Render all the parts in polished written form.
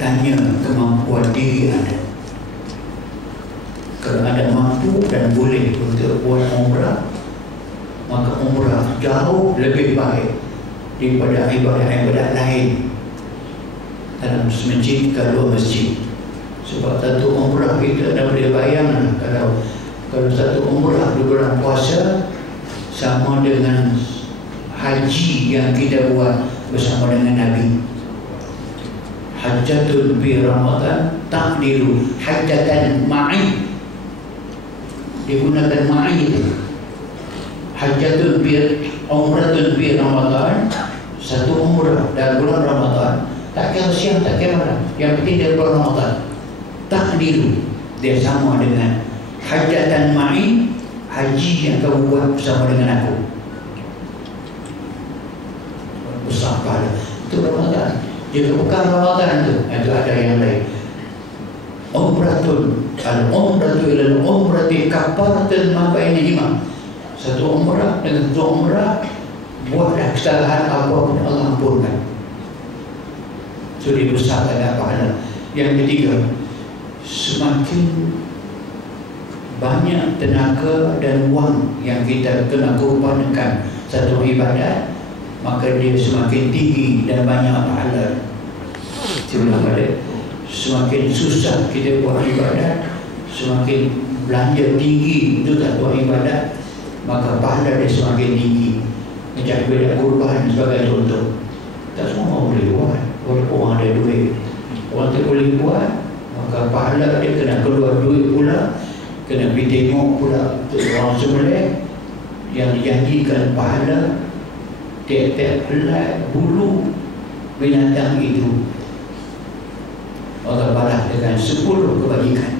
Tanya kemampuan diri anda. Kalau anda mampu dan boleh untuk buat umrah, maka umrah jauh lebih baik daripada ibadat-ibadat lain dalam masjid kalau masjid. Sebab satu umrah itu anda boleh bayangkan, kalau satu umrah di bulan puasa sama dengan haji yang kita buat bersama dengan Nabi. Hajjatun bi Ramadan taqdiru hajjatan ma'i, digunakan ma'i itu. Hajjatun bi umratun bi Ramadan, satu umrah dalam bulan Ramadan, tak kira siang tak kira malam, yang penting dia bulan Ramadan. Taqdiru, dia sama dengan hajjatan ma'i, haji yang kamu buat bersama dengan aku. Besar pahala itu Ramadan. Jika bukan Ramadan itu ada yang lain. Umratun, al-umratu ilal umrati kafaratun ma bainahuma. Satu umrah dengan satu umrah, buatlah kesalahan apapun Allah ampunkan. Sudah besar ada pahala. Yang ketiga, semakin banyak tenaga dan wang yang kita kena korbankan satu ibadat, maka dia semakin tinggi dan banyak pahala. Semakin susah kita buat ibadat, semakin belanja tinggi itu tak buat ibadat, maka pahala dia semakin tinggi. Macam ibadat kurban sebagai contoh, tak semua boleh buat. Walaupun orang ada duit, orang tak boleh buat, maka pahala dia kena keluar duit pula, kena pergi tengok pula orang sembelih yang dijanjikan pahala tiap-tiap helai bulu binatang itu Allah balas dengan 10 kebajikan.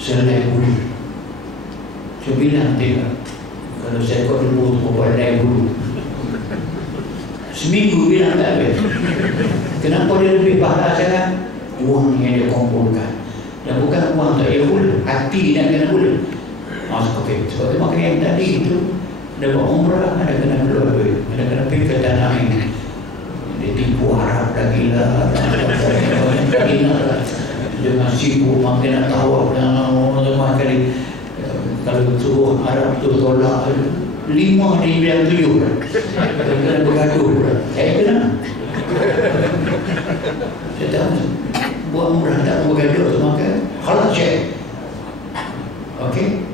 Selai bulu 9 tengok. Kalau saya kau dulu berapa helai bulu, seminggu bilang tak habis. Kenapa dia lebih pahala sangat? Uang yang dia kumpulkan, dan bukan uang tak dia bulu, hati dan kena bulu. Okey, sebab itu maka yang tadi itu ada buat umrah, ada kena keluar duit, ada kena pergi ke tanah ini. Dia tipu Arab dah gila, dah gila lah. Dengan sibuk makin nak tawaf dan kali kalau suruh Arab tu tolak 5 dia bilang 7. Kena bergaduh pula. Saya kena. Saya tahu buat umrah tak bergaduh, maka halal cek. Okey.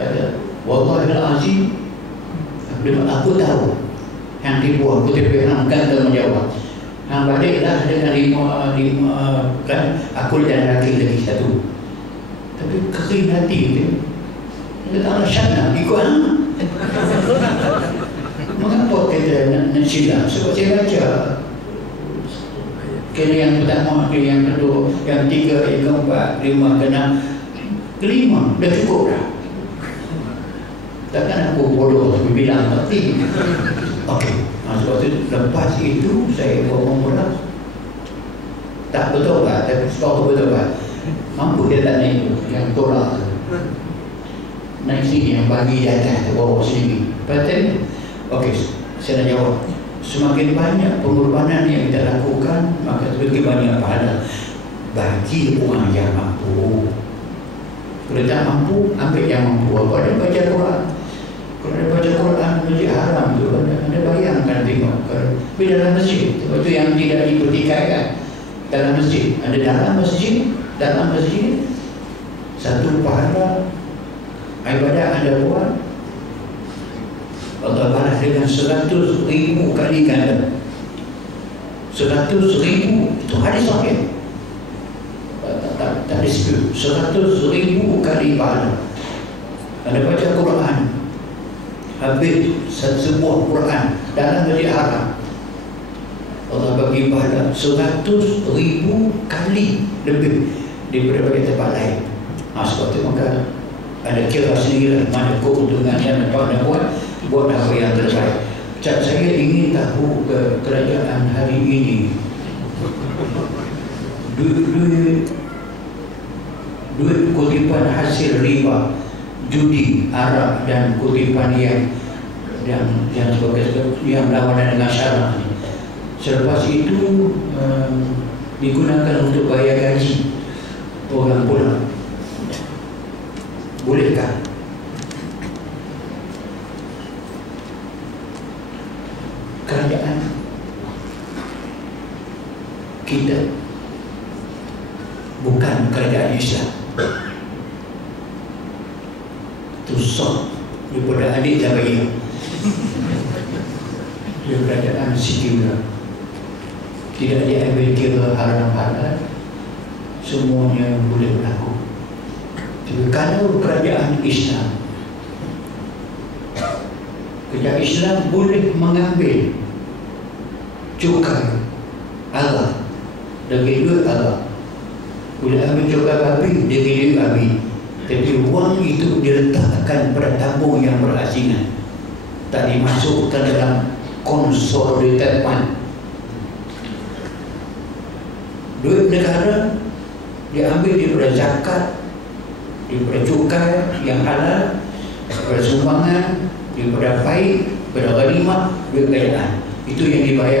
Kata wallahi al-azim, aku tahu yang dibuat, aku terpihak kan menjawab. Hang baliklah dengan lima kan, aku dan lelaki lagi satu. Tapi kering hati dia. Dia tak nak syana, ikut hang. Mengapa kita nak silap? Sebab saya baca kena yang pertama, kena yang kedua, yang ketiga, yang keempat, 5, kena kelima, dah cukup dah. Takkan aku bodoh bilang tapi okey. Sebab itu lepas itu saya buat umrah tak bertobat, tapi sebab bertobat mampu dia tak naik itu yang tolak naik sini, yang bagi di atas bawa sini. Betul? Okey, saya nak jawab. Semakin banyak pengorbanan yang kita lakukan, maka semakin banyak pahala bagi orang yang mampu. Kalau tak mampu, ambil yang mampu. Apa dia baca Quran? Kalau dia baca Quran, masjid haram tu, anda bayangkan tengok. Tapi dalam masjid, sebab itu yang tidak dipertikaikan. Dalam masjid, ada dalam masjid, satu pahala ibadah anda buat, Allah balas dengan 100,000 kali ganda. 100,000 itu hadis sahih. Tak dispute. 100,000 kali pahala. Anda baca Quran, habis sebuah Quran dalam masjid haram, Allah bagi pahala 100,000 kali lebih daripada bagi tempat lain. Sebab itu maka ada kira sendiri mana keuntungan yang dapat buat apa yang terbaik. Saya ingin tahu ke kerajaan hari ini, duit kutipan hasil riba, judi, arak dan kutipan yang berlawanan dengan syarak ini, Selepas itu digunakan untuk bayar gaji orang pulang. Bolehkah? Kerajaan kita bukan kerajaan Islam. Itu sok daripada adik saya. Dia kerajaan sekular. Tidak diambil kira haram-halal, semuanya boleh berlaku. Tapi kalau kerajaan Islam, kerajaan Islam boleh mengambil cukai Allah dari duit Allah, boleh ambil cukai babi dari duit babi, tapi wang itu diletakkan pada tabung yang berasingan, tak dimasukkan dalam consolidated fund. Duit negara diambil daripada zakat, daripada cukai yang halal, daripada sumbangan, daripada baik, daripada ghanimah, duit kerajaan. Itu yang diguna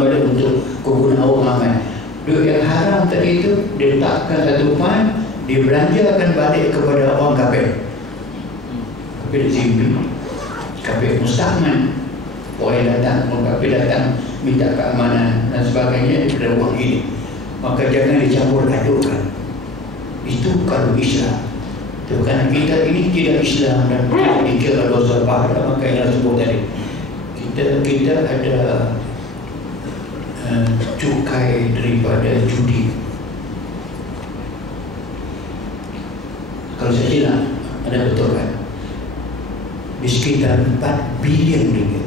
balik untuk kegunaan orang ramai. Duit yang haram tadi itu diletakkan satu fund, dibelanjakan balik kepada orang kafir. Kafir zimmi, kafir mustahman. Orang datang, orang kafir datang minta keamanan dan sebagainya daripada uang ini. Maka jangan dicampur adukkan. Itu kalau Islam. Kerana kita ini tidak Islam dan tidak dikira dosa pahala, maka yang sebut tadi. Kita ada cukai daripada judi. Kalau saya bilang ada betul kan? Di sekitar 4 bilion ringgit.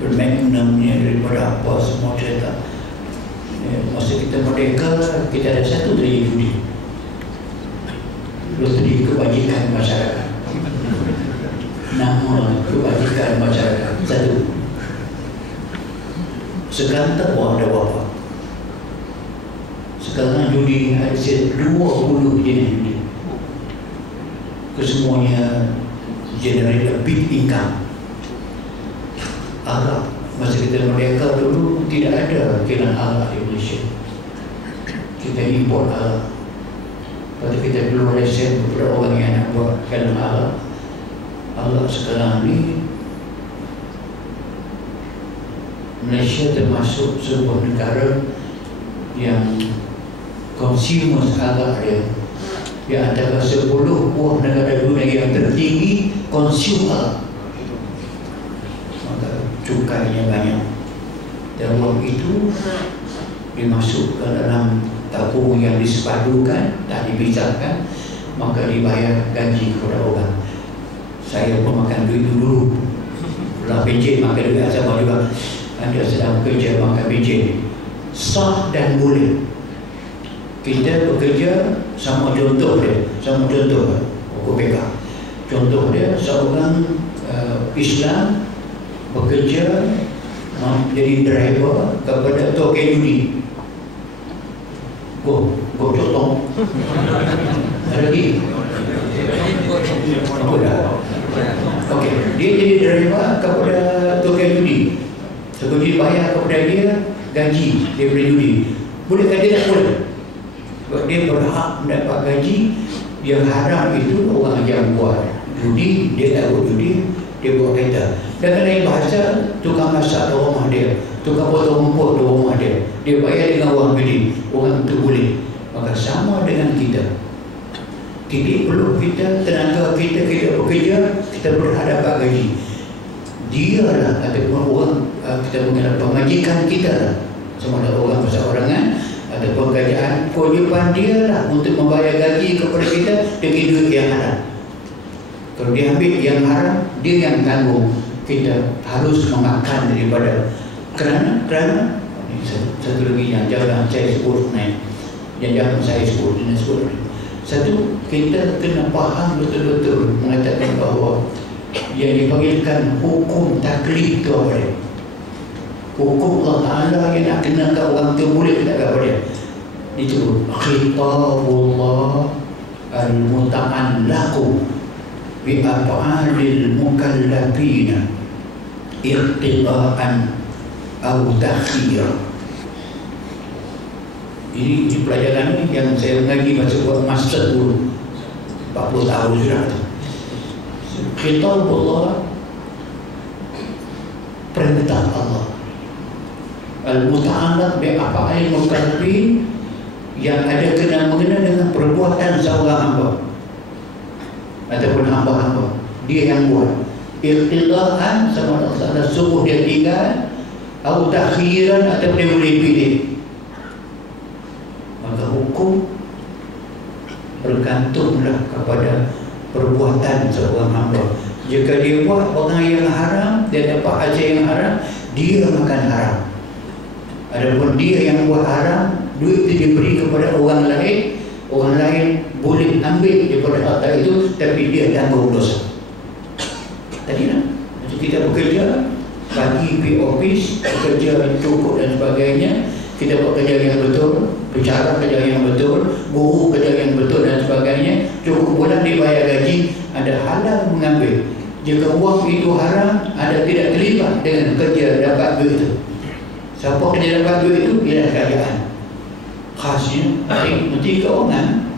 Permainannya daripada apa semua cerita. Masa kita merdeka, kita ada satu dari judi. Loteri kebajikan masyarakat. Nama kebajikan masyarakat satu. Sekarang tak ada apa-apa. Sekarang judi ada 20 jenis judi. Kesemuanya generate a big income. Arab, masa kita merdeka dulu tidak ada kilang Arab di Malaysia. Kita import Arab. Lepas kita dulu resen kepada orang yang nak buat kilang Arab. Arab sekarang ni Malaysia termasuk sebuah negara yang consumers Arab dia. Di antara 10 buah negara dunia yang tertinggi consume Arab. Cukainya banyak, dan uang itu dimasukkan dalam tabung yang disepadukan, tak dipisahkan, maka dibayar gaji kepada orang. Saya pun makan duit itu dulu. Pulang pencen makan duit sama juga. Anda sedang bekerja makan pencen. Sah dan boleh. Kita bekerja sama contoh dia, sama contoh aku pegang. Contoh dia seorang Islam bekerja jadi driver kepada token judi. Go contoh. Ada lagi? Apa dah? Okey, dia jadi driver kepada token judi. Seperti bayar kepada dia gaji daripada judi. Bolehkah dia? Tak boleh. Sebab dia berhak mendapat gaji. Yang haram itu orang yang buat judi, dia tak buat judi, dia buat kereta. Dan lain bahasa, tukang masak di rumah dia, tukang potong rumput di rumah dia, dia bayar dengan wang judi. Orang itu boleh. Maka sama dengan kita. Tidak perlu kita, tenaga kita bekerja, kita berhadapan gaji. Dia lah, ataupun orang, kita mengenal pemajikan kita lah. Sama ada orang perseorangan, ataupun kerajaan, kewajipan dia lah untuk membayar gaji kepada kita dengan duit yang haram. Kalau dia ambil yang haram, dia yang tanggung. Kita harus memakan daripada kerana ini satu lagi yang jangan saya sebut yang jangan saya sebut. Satu, kita kena faham betul-betul mengatakan bahawa yang dipanggilkan hukum taklif itu apa dia? Hukum Allah Ta'ala yang nak kenakan orang itu boleh tak kepada dia? Itu khitabullah al-muta'allaku bi'af'alil mukallafina iqtidaan atau takhir. Ini pelajaran yang saya mengaji masa buat master dulu 40 tahun sudah. Khitab Allah, perintah Allah, al-muta'allaq bi af'alil mukallafin, yang ada kena-mengena dengan perbuatan seorang hamba ataupun hamba-hamba dia yang buat. Iqtidaan sama ada suruh dia tinggal, atau takhiran atau dia boleh pilih. Maka hukum bergantunglah kepada perbuatan seorang hamba. Jika dia buat orang yang haram, dia dapat hasil yang haram, dia makan haram. Adapun dia yang buat haram, duit itu diberi kepada orang lain boleh ambil daripada harta itu, tapi dia tanggung dosa. Tadi lah, kita bekerja, pagi pergi office, bekerja cukup dan sebagainya, kita buat kerja yang betul, bicara kerja yang betul, guru kerja yang betul dan sebagainya, cukup bulan dibayar gaji, ada halal mengambil. Jika uang itu haram, ada tidak terlibat dengan kerja dapat duit itu. Siapa kerja dapat duit itu, dia kerajaan. Khasnya, mesti keuangan.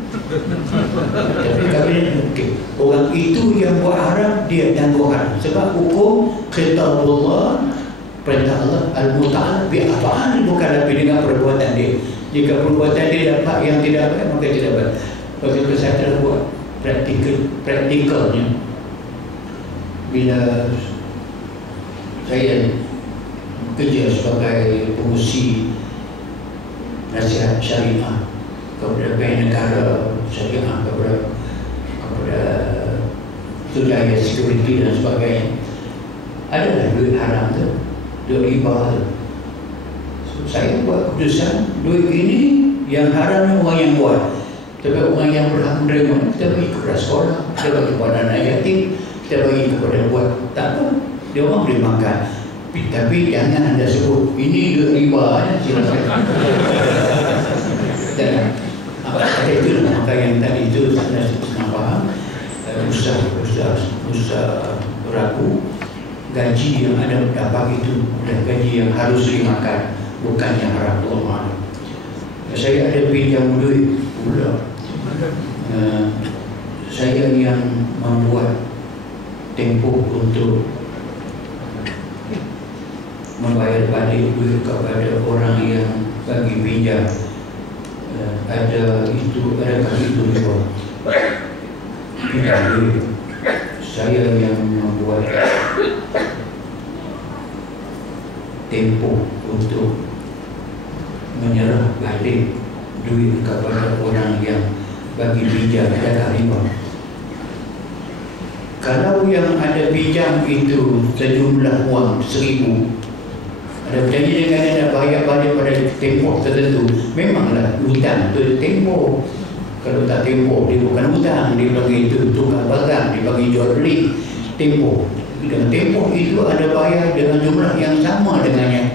Tapi kabinet mungkin orang itu yang buat haram, dia tanggung haram. Sebab hukum khitabullah, perintah Allah, al-muta'allaq bi af'alil mukallafin, dengan perbuatan dia. Jika perbuatan dia dapat, yang tidak dapat, maka tidak dapat. Begitu saya telah buat praktikalnya. Bila saya bekerja sebagai pengurusi nasihat syariah kepada bank negara syariah, kepada Sujaya Security dan sebagainya, adalah duit haram tu, duit riba tu. So, saya buat keputusan, duit ini yang haram orang yang buat, tapi orang yang berhak menerima, kita bagi kepada sekolah, kita bagi kepada anak yatim, kita bagi kepada buat, tak apa, dia orang boleh makan. Tapi jangan anda sebut ini duit riba, silakan. Dan apa itu maka yang tadi itu saya senang faham. Usaha ragu gaji yang ada dapat itu dan gaji yang harus dimakan, bukan yang haram. Allah. Saya ada pinjam duit pula. Saya yang membuat tempoh untuk membayar balik duit kepada orang yang bagi pinjam. Ada kali itu juga pinjam duit. Saya yang membuat tempoh untuk menyerah balik duit kepada orang yang bagi pinjam ada riba. Kalau yang ada pinjam itu sejumlah wang 1,000, ada berjanji dengan anda bayar balik pada tempoh tertentu, memanglah hutang itu tempoh. Kalau tak tempoh, dia bukan hutang, dia bagi itu tukar barang, dia bagi jual beli tempoh. Dengan tempoh itu ada bayar dengan jumlah yang sama dengannya,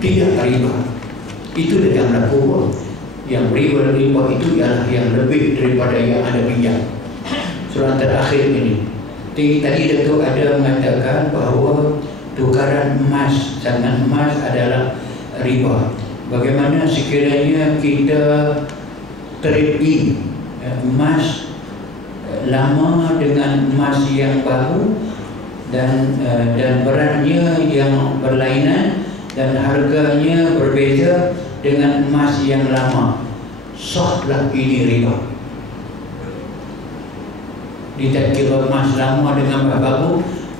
tidak riba. Itu yang berlaku. Yang riba itu ialah yang lebih daripada yang ada pinjam. Surah terakhir ini, tadi Datuk ada mengatakan bahawa tukaran emas dengan emas adalah riba. Bagaimana sekiranya kita trade in emas lama dengan emas yang baru dan beratnya yang berlainan dan harganya berbeza dengan emas yang lama, sahlah ini riba. Dia kira emas lama dengan emas baru.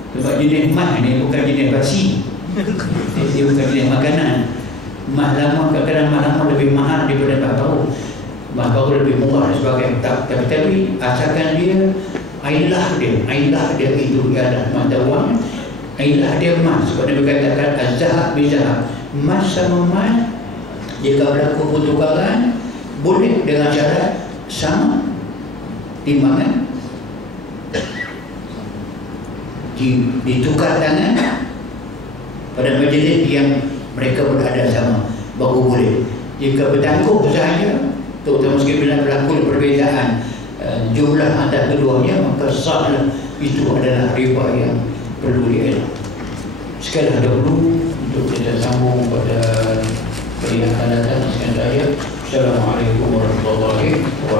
Sebab jenis emas ni bukan jenis basi, dia bukan jenis makanan. Emas lama, kadang-kadang emas lama lebih mahal daripada emas baru. Emas baru lebih murah dan sebagainya. Tapi asalkan dia ailah dia itu adalah mata wang, ailah dia emas. Sebab dia berkatakan az-zahab bi-zahab, emas sama emas, jika berlaku pertukaran boleh dengan syarat sama timbangan, ditukar tangan pada majlis yang mereka berada sama, baru boleh. Jika bertangguh sahaja, terutama sekiranya berlaku perbezaan jumlah antara keduanya, maka sahlah itu adalah riba yang perlu dielak. Sekian dahulu untuk kita sambung pada perlihatkan datang sekian saya. Assalamualaikum warahmatullahi wabarakatuh.